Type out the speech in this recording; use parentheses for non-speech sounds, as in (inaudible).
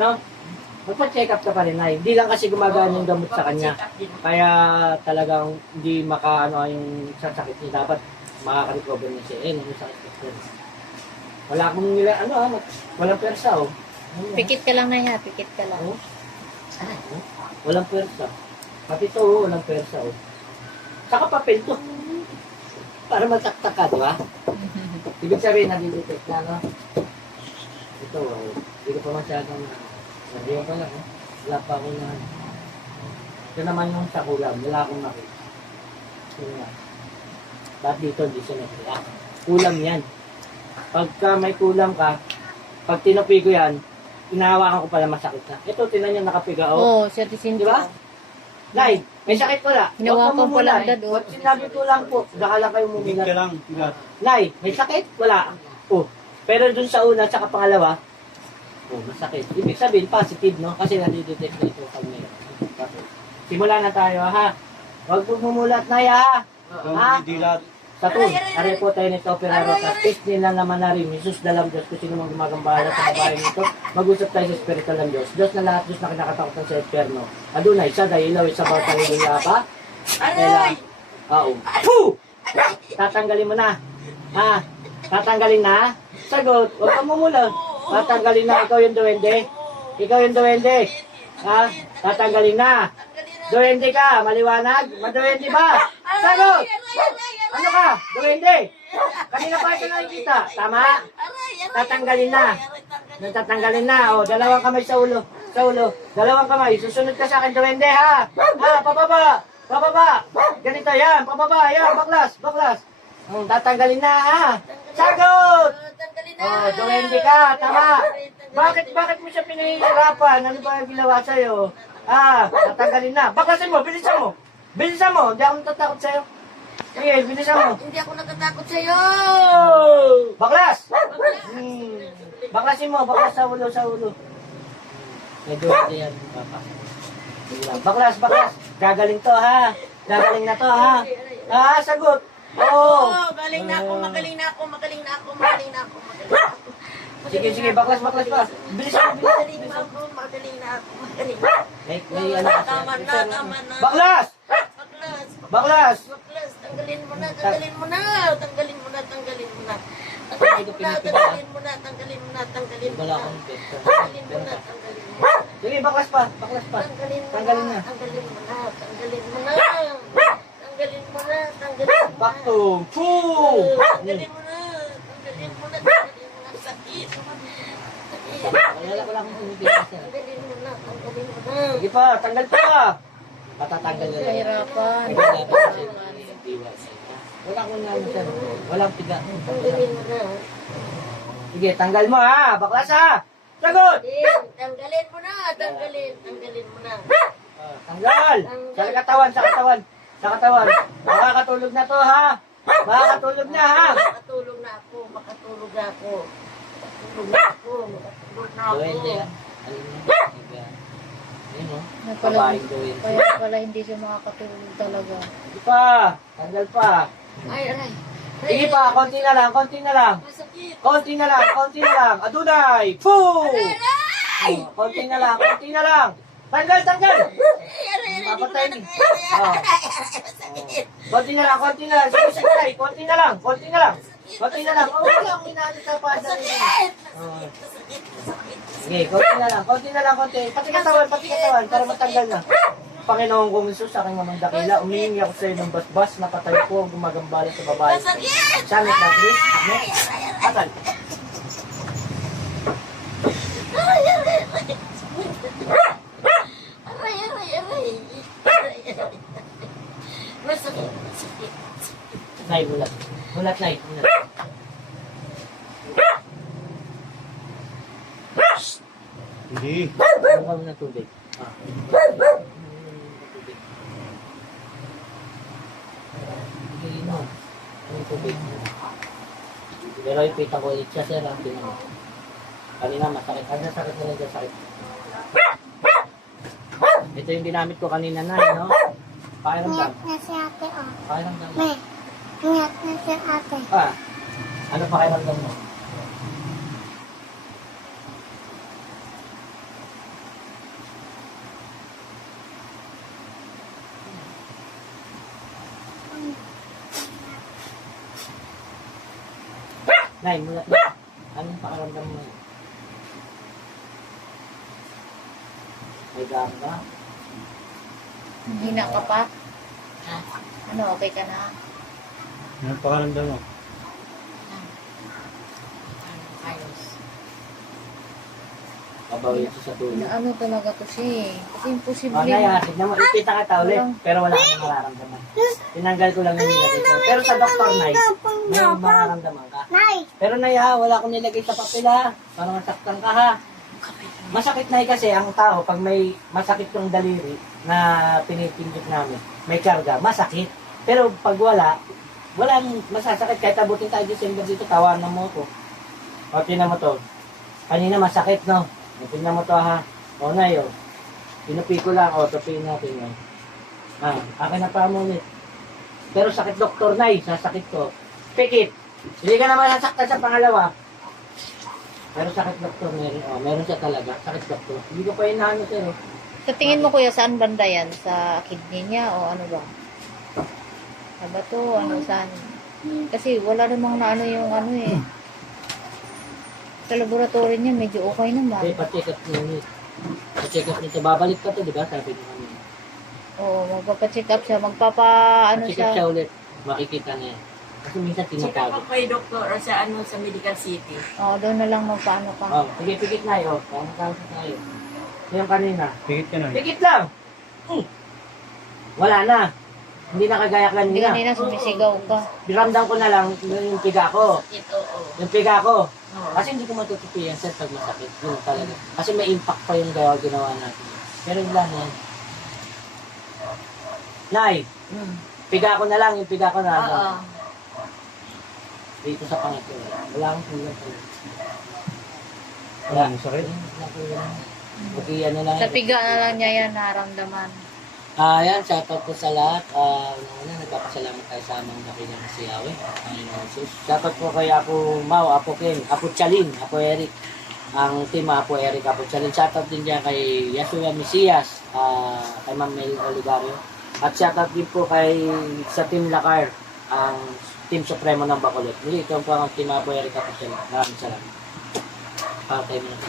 No? Magpa-check up ka pa rin, Nay. Hindi lang kasi gumagana yung gamot sa kanya. Kaya talagang hindi makaano yung sasakit niya. Dapat makaka-recover na siya. Eh, yung sakit niya. Wala akong nila, ano ah, walang persa oh. Ano, Pikit ka lang na yan, pikit ka lang. Oh. Oh, Walang persa. Pati ito, oh, walang persa oh. Saka papel to. Para mataktak ka, di ba? (laughs) Ibig sabihin, nag-detect na, no? Ito, oh. Hindi ko pa masyadong, nandiyan pa lang, oh. Wala pa ako na, ito naman yung sa kulam, wala akong makita. Yun nga. Ba't dito hindi siya nakita? Kulam yan. Pagka may kulam ka, pag tinupi ko yan, inahawakan ko pala masakit na. Ito, tinan niya nakapiga, oh. Oo, oh, Sir Jacinto. Di ba? Nay, may sakit wala. Hinawakan ko lang agad, oh. Sinabi ko lang po, baka lang kayo. Tigat. Nay, may sakit? Wala. Oh. Pero dun sa una, tsaka pangalawa, oh, masakit. Ibig sabihin, positive, no? Kasi nadidetect na ito kami. Simula na tayo, ha? Huwag po mumulat, Nay, ha? Sa to, are po tayo nito, pero test nila naman na rin, Jesus dalam Diyos, kung sino mang gumagambala sa babae nito, mag-usap tayo sa Espiritu ng Diyos. Diyos na lahat, Diyos na kinakatakutan sa Eterno. Adunay, siya dahil ilaw, isa ba talibong pa? Aray! Oo. Puh! Tatanggalin mo na. Ha? Tatanggalin na? Sagot. Huwag kang mumula. Tatanggalin na. Ikaw yung duwende. Ikaw yung duwende. Ha? Tatanggalin na. Duwende ka. Maliwanag. Maduwende ba? Sagot. Ano ka? Duwende. Kanina pa ito nakikita. Tama? Tatanggalin na. Natatanggalin na. O, dalawang kamay sa ulo. Sa ulo. Dalawang kamay. Susunod ka sa akin, duwende, ha? Ha? Pababa. Pababa. Ganito, yan. Pababa. Yan. Baklas. Baklas. Hmm, tatanggalin na, ha? Sagot! Ka. Tama. Bakit, bakit mo siya pinahihirapan? Ano ba yung ginawa sa'yo? Ah, tatanggalin na. Baklasin mo. Bilisan mo. Bilisan mo. Hindi ako natatakot sa'yo. Sige, bilisan mo. Hindi ako natatakot sa'yo. Baklas! Hmm. Baklasin mo, baklas sa ulo, sa ulo. Medyo hindi yan, papa. Baklas, baklas. Gagaling to, ha? Gagaling na to, ha? Ah, sagot. Oo. Oh, galing na ako, magaling na ako, magaling na ako, magaling na ako, magaling na ako. Sige, sige, baklas, baklas pa. Bilisan mo, bilisan, Magaling na ako, magaling na ako, magaling na ako. May, may ano kasi. Tama na, tama na. Baklas! Baklas, Baklas! baklas, tanggalin mo na, tanggalin mo na, tanggalin mo na, tanggalin mo na. Tanggalin mo na, tanggalin mo na, tanggalin mo na, tanggalin mo Wala na. akong. Tanggalin mo na, tanggalin mo na. Sige, baklas pa, baklas pa. Tanggalin mo Tanggalin na, na. tanggalin mo na, tanggalin mo na. Tanggalin mo na, tanggalin mo na. Bakto. Poo! Tanggalin mo na, tanggalin mo na, tanggalin mo na. Sakit. Sakit. Wala ko lang kung mo na. Sige pa, tanggal pa. Patatanggal na lang. Diwas. Wala akong ano siya. Walang piga. Sige, tanggal mo ha. Baklas ha. Sagot! Tanggalin mo na, tanggalin, tanggalin mo na. Tanggal! Sa katawan, sa katawan. Sa katawan. Makakatulog na to ha. Makakatulog na ha. Makatulog na ako, makatulog na ako. Na. Ano pala, kaya pala hindi siya makakatulog talaga. Sige pa. Tanggal pa. Ay, aray. Sige pa. Konti na lang. Konti na lang. Masakit. Konti na lang. Konti na lang. Adunay. Poo! Oh, konti na lang. Konti na lang. Tanggal, tanggal. Hindi Papatay na ni. Oh. Masakit. Konti na lang, konti na lang. Sige, sige, tay. Konti na lang, konti na lang. Konti na lang. Oh, wala akong inaano sa pada. Masakit. Oh. Sige, konti na lang, konti na lang, konti. Pati katawan, pati katawan, para matanggal na. Panginoon kong Jesus, sa aking mamang dakila, umihingi ako sa iyo ng basbas na patay ko ang gumagambala sa babae. Samit na, please. Amen. Atal. Aray, aray, aray. Aray, aray, aray. Aray, aray. Masakit, masakit. Nay, bulat. Bulat, nay. Bulat. Hindi. Ano ka muna tubig? Ah. Sige, inom. Ano tubig? Pero ipita ko ulit siya, sir. Tingnan mo. Kanina masakit. Ano sakit na lang sakit? Ito yung ginamit ko kanina na, no? Pakiramdam. Ingat na si ate, oh. Pakiramdam. May, Ingat na siya ate. Ah, ano pakiramdam mo? Nay, mula na. Anong pakaramdam mo? May gaan ka? Hindi na ka pa? Ha? Ano, okay ka na? Anong pakaramdam mo? Ayos. Kabawi ito sa tulog. Ano talaga to siya eh. Kasi imposible. Nay, ah, tignan mo. Ipita kita ulit. Pero wala kang mararamdaman. Tinanggal ko lang yung nilagay ko. Pero sa doktor, Nay, may mararamdaman ka. Pero Nay, ha, wala akong nilagay sa papel, ha. Para masaktan ka, ha. Masakit na kasi ang tao pag may masakit yung daliri na pinipindot namin, may karga, masakit. Pero pag wala, walang masasakit kahit abutin tayo December dito, tawanan mo ko. O, tinan mo to. Kanina masakit, no? O, tingnan mo to, ha? O, na yun. Pinupi ko lang, o, tupiin natin yun. Ah, akin na pa ulit. Pero sakit doktor na sasakit ko. Pikit. Hindi ka naman sasaktan sa pangalawa. Pero sakit doktor meron. Oh, meron siya talaga. Sakit doktor. Hindi ko pa inaano pero. Sa tingin mo kuya, saan banda yan? Sa kidney niya o ano ba? Sa bato, ano saan? Kasi wala namang na ano yung ano eh. Sa laboratory niya, medyo okay Okay, naman. pa-check up niyo. Pa-check up nito. Babalik pa to, di ba? Sabi niyo kami. Oo, magpapacheck up siya. Magpapa, ano Pa-check up siya siya. ulit. Makikita niya. Kasi minsan Check up tinatawag. ako kay doktor o sa ano sa medical city. Oo, doon na lang magpaano ka. Oh, sige, pikit na yun. Kaya nakawin tayo. Yung kanina. Pigit ka na. Pikit lang! Hmm. Wala na. Hindi na kagaya Hindi kanina. kanina sumisigaw ka. Biramdam ko na lang yung piga ko. Ito, oo. Yung piga ko. Oo. Kasi hindi ko matutupi yan sir pag masakit. Yun talaga. Kasi may impact pa yung gawa ginawa natin. Pero yun lang yan. Nay, Mm. piga ko na lang yung piga ko na. Oo. Dito sa pangatlo. Wala akong kulang talaga. Wala? Wala akong kulang. Pag ano lang. Sa piga na lang niya yan naramdaman. Ah, yan, shoutout po sa lahat. Ah, una, nagpapasalamat tayo sa amang dakilang si Yahweh. Panginoon Jesus. Shoutout po kay Apo Mau, Apo Ken, Apo Chalin, Apo Eric. Ang team Apo Eric, Apo Chalin. Shoutout din dyan kay Yasuya Mesias, ah, kay Ma'am Mel Olivario. At shoutout din po kay sa Team Lakar, ang Team Supremo ng Bacolod. Muli, ito po ang Team Apo Eric, Apo Chalin. Maraming salamat. Patay mo na.